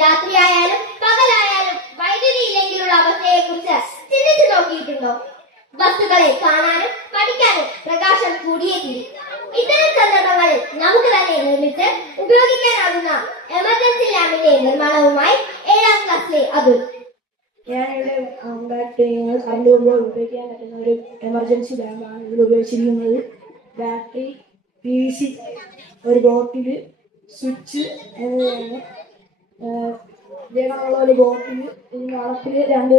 രാത്രിയായാലും പകലായാലും വൈദ്യുതി ഇല്ലെങ്കിലുള്ള അവസ്ഥയെ കുറിച്ച് ചിന്തിച്ചു നോക്കിയിട്ടുണ്ടോ? വസ്തുക്കളെ കാണാനും പഠിക്കാനും പ്രകാശം കൂടിയേ തീരും. ഇത്തരം സന്ദർഭങ്ങളിൽ നമുക്ക് തന്നെ നിർമ്മിച്ച് ഉപയോഗിക്കാനാകുന്ന എമർജൻസി ലാമ്പിന്റെ നിർമ്മാണവുമായി 7ാം ക്ലാസ്സിലെ അതുൽ. ഞാനിവിടെ കറണ്ട് പോകുമ്പോൾ ഉപയോഗിക്കാൻ പറ്റുന്ന ഒരു എമർജൻസി ലാമ്പാണ് ഇതിൽ ഉപയോഗിച്ചിരിക്കുന്നത്. ബാറ്ററി, PVC, ഒരു ബോട്ടിൽ, സ്വിച്ച് എന്നിവയാണ്. ഇതിനുള്ള ഒരു ബോട്ടിൽ, ഇതിന് അടപ്പിൽ 2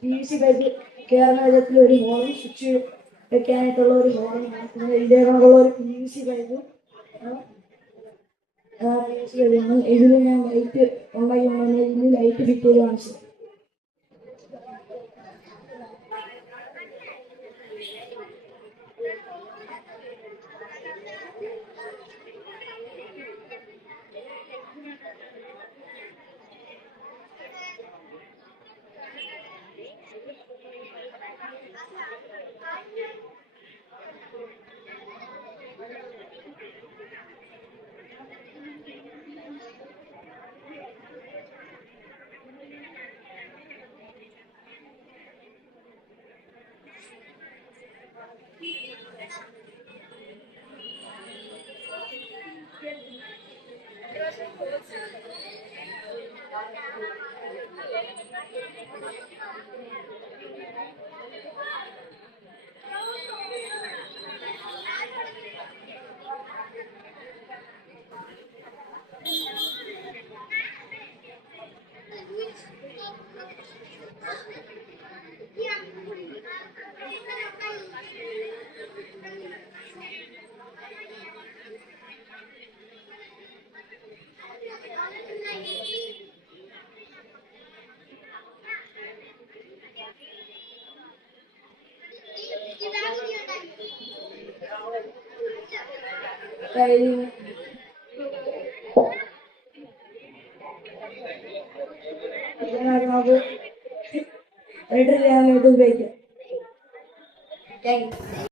PVC പൈപ്പ് കയറുന്ന വിധത്തിൽ ഒരു ഹോളും സ്വിച്ച് വെക്കാനായിട്ടുള്ള ഒരു ഹോളും, പിന്നെ ഇതിനുള്ള ഒരു PVC പൈപ്പ് ഇതിൽ ഞാൻ ലൈറ്റ് ഉണ്ടാക്കി ഇതിൽ ലൈറ്റ് ഫിറ്റ് ചെയ്ത് കാണിച്ചു. ഉപയോഗിക്കാം.